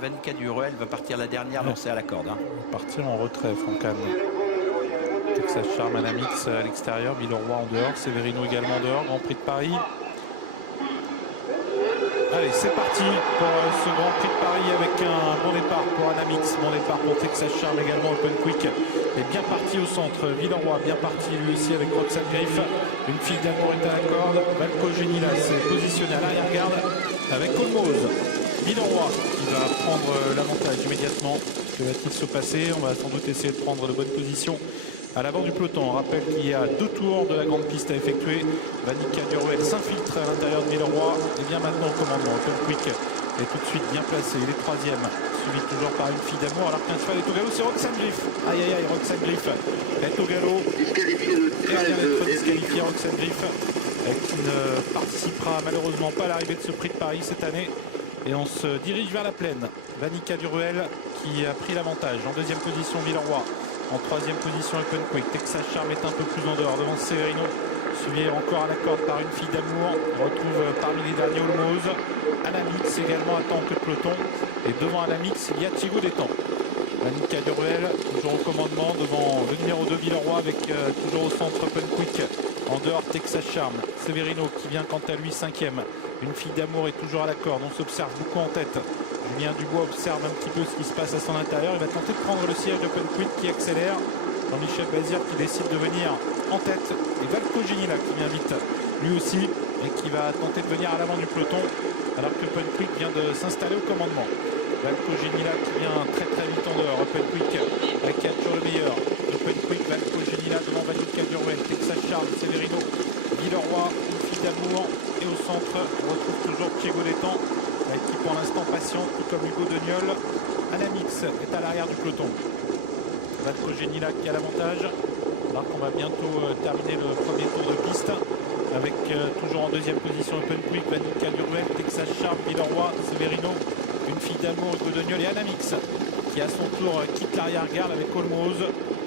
Vanica Duruel va partir la dernière lancée à la corde. Partir en retrait, Francan. Texas Charm, Anamix à l'extérieur, Villeroy en dehors, Severino également en dehors, Grand Prix de Paris. Allez, c'est parti pour ce Grand Prix de Paris avec un bon départ pour Anamix, bon départ pour Texas Charm également. Open Quick est bien parti au centre, Villeroy bien parti lui aussi avec Roxane Griff. Une fille d'amour est à la corde, Valco Genila s'est positionné à l'arrière-garde avec Olmos. Villeroy qui va prendre l'avantage immédiatement. Que va-t-il se passer? On va sans doute essayer de prendre de bonnes positions à l'avant du peloton. On rappelle qu'il y a 2 tours de la grande piste à effectuer. Vanica Duruel s'infiltre à l'intérieur de Villeroy et vient maintenant au commandement. Open Quick est tout de suite bien placé. Il est 3e, suivi toujours par une fille d'amour. Alors qu'un cheval est au galop, c'est Roxane Griff. Aïe aïe aïe, Roxane Griff est au galop. Et vient d'être disqualifié, Roxane Griff, qui ne participera malheureusement pas à l'arrivée de ce Prix de Paris cette année. Et on se dirige vers la plaine. Vanica Duruel qui a pris l'avantage. En 2e position, Villeroy. En 3e position, Open Quick. Texas Charm est un peu plus en dehors devant Severino. Suivi encore à la corde par une fille d'amour. On retrouve parmi les derniers Olmos. Anamix également attend que de peloton. Et devant Anamix, il y a Thibaut Détang. Vanica Duruel toujours au commandement devant le numéro 2 Villeroy avec toujours au centre Open Quick. En dehors Texas Charm. Severino qui vient quant à lui 5e. Une fille d'amour est toujours à la corde. On s'observe beaucoup en tête. Julien Dubois observe un petit peu ce qui se passe à son intérieur. Il va tenter de prendre le siège d'Open Quick qui accélère. Jean-Michel Bazir qui décide de venir en tête. Et Valco Genila qui vient vite lui aussi et qui va tenter de venir à l'avant du peloton alors que Open Quick vient de s'installer au commandement. Valco Genila qui vient très très vite en dehors. Open Quick avec toujours le meilleur. Open Quick, Valco Genila devant Vanica Duruel, Texas Charm, Severino, Villeroy, une fille d'amour. Et au centre, on retrouve toujours Thibaut Détang qui pour l'instant patiente, tout comme Hugo Deniol. Anamix est à l'arrière du peloton. Valco Genila qui a l'avantage. Alors qu'on va bientôt terminer le premier tour de piste avec toujours en 2e position Open Quick, Vanica Duruel, Texas Charm, Villeroy, Severino, une fille d'amour, Hugo Deniol et Anamix qui à son tour quitte l'arrière-garde avec Olmos.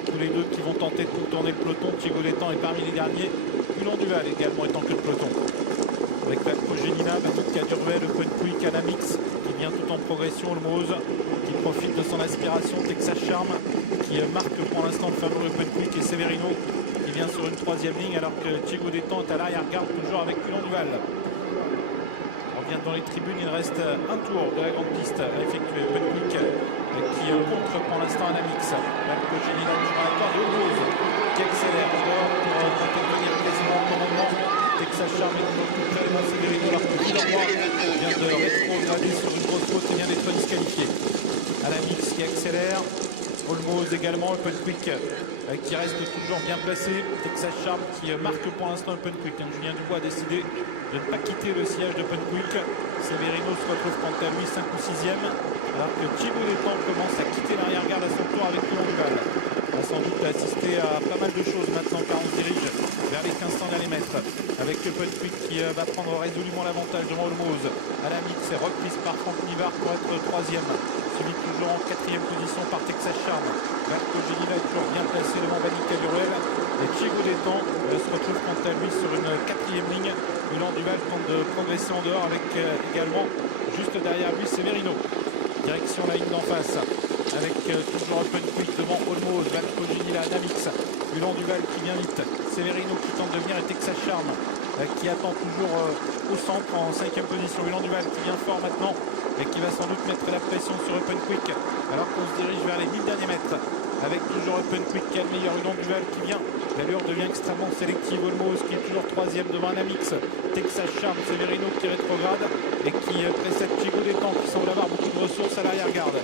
Tous les deux qui vont tenter de tourner le peloton. Thibaut Détang est parmi les derniers. Hulon Duval également est en queue de peloton. Avec Valco Genila, Vanica Duruel, Open Quick, Anamix qui vient tout en progression, Olmos qui profite de son aspiration, Texas Charm qui marque pour l'instant le fameux Open Quick et Severino qui vient sur une 3e ligne alors que Thibaut Détang est à l'arrière-garde toujours avec Hulon Duval. On revient dans les tribunes, il reste un tour de la grande piste à effectuer. Open Quick qui contre pour l'instant Anamix. Valco Genila toujours à la corde, Olmos qui accélère en dehors pour tenter de venir quasiment au commandement. Texas Charm est toujours tout près de Severino alors que Villeroy vient de rétrograder sur une grosse faute et vient d'être disqualifié. Anamix qui accélère, Olmos également, Open Quick qui reste toujours bien placé. Texas Charm qui marque pour l'instant Open Quick. Julien Dubois a décidé de ne pas quitter le siège d'Open Quick. Severino se retrouve quant à lui 5 ou 6e alors que Thibaut Détang commence à quitter l'arrière-garde à son tour avec Hulon Duval. On va sans doute assister à pas mal de choses maintenant car on se dirige vers les 1500 derniers mètres avec Open Quick qui va prendre résolument l'avantage devant Olmos. Anamix est reprise par Franck Nivard pour être 3e, suivi toujours en 4e position par Texas Charm. Valco Genila est toujours bien placé devant Vanica Duruel et Thibaut Détang se retrouve quant à lui sur une 4e ligne. Hulon Duval tente de progresser en dehors avec également juste derrière lui Severino. Direction la ligne d'en face avec toujours Open Quick devant Olmos, Valco Genila, Anamix, Hulon Duval qui vient vite, Severino qui tente de venir et Texas Charm qui attend toujours au centre en 5e position. Hulon Duval qui vient fort maintenant et qui va sans doute mettre la pression sur Open Quick alors qu'on se dirige vers les 1000 derniers mètres avec toujours Open Quick qui a le meilleur. Hulon Duval qui vient, l'allure devient extrêmement sélective. Olmos qui est toujours 3e devant Anamix, Texas Charm, Severino qui rétrograde et qui précède Thibaut Détang qui semble avoir beaucoup de ressources à l'arrière-garde.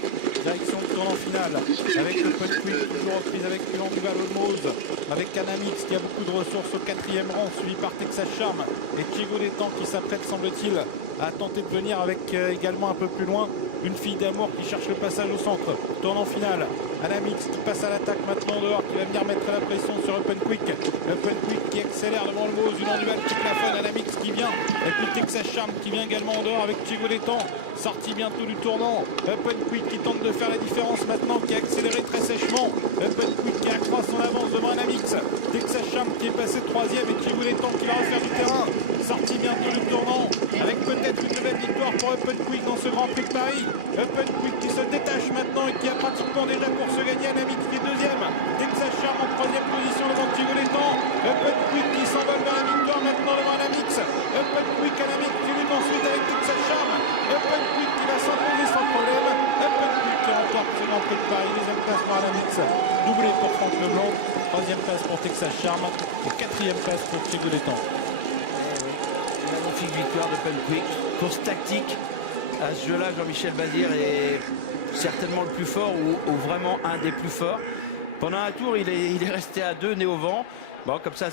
Direction de tournant final avec Open Quick toujours reprise avec Hulon Duval, Olmos avec Anamix qui a beaucoup de ressources au 4e rang suivi par Texas Charm et Thibaut Détang qui s'apprête semble-t-il à tenter de venir avec également un peu plus loin une fille d'amour qui cherche le passage au centre. Tournant final, Anamix qui passe à l'attaque maintenant dehors qui va venir mettre la pression sur Open Quick. Open Quick qui accélère devant Olmos, Hulon Duval qui plafonne, Anamix qui vient et puis Texas Charm qui vient également en dehors avec Thibaut Détang. Sorti bientôt du tournant, Open Quick qui tente de faire la différence maintenant, qui a accéléré très sèchement. Open Quick qui accroît son avance devant Anamix. Texas Charm qui est passé 3e et Thibaut Détang qui va refaire du terrain. sortie bientôt du tournant, avec peut-être une nouvelle victoire pour Open Quick dans ce Grand Prix de Paris. Open Quick qui se détache maintenant et qui a pratiquement déjà pour se gagner Anamix qui est deuxième. Texas Charm en troisième position devant Thibaut Létang. Open Quick qui s'envole vers la victoire maintenant devant Anamix. Open Quick, Anamix qui lutte ensuite avec Texas Charm. Open Quick qui va s'imposer sans problème. Open Quick qui remporte ce Grand Prix de Paris. Deuxième place pour Anamix, doublé pour Franck Leblanc. Troisième place pour Texas Charm et quatrième place pour Thibaut Létang. Magnifique victoire d'Open Quick. Course tactique. À ce jeu-là, Jean-Michel Bazir est certainement le plus fort ou vraiment un des plus forts. Pendant un tour, il est resté à 2 nez au vent. Bon, comme ça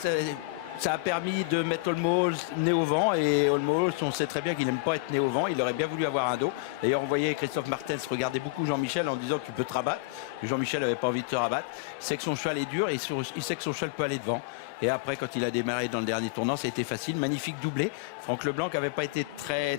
a permis de mettre Olmos nez au vent. Et Olmos, on sait très bien qu'il n'aime pas être nez au vent. Il aurait bien voulu avoir un dos. D'ailleurs, on voyait Christophe Martens regarder beaucoup Jean-Michel en disant tu peux te rabattre. Jean-Michel n'avait pas envie de se rabattre. Il sait que son cheval est dur et il sait que son cheval peut aller devant. Et après, quand il a démarré dans le dernier tournant, ça a été facile. Magnifique doublé. Franck Leblanc qui n'avait pas été très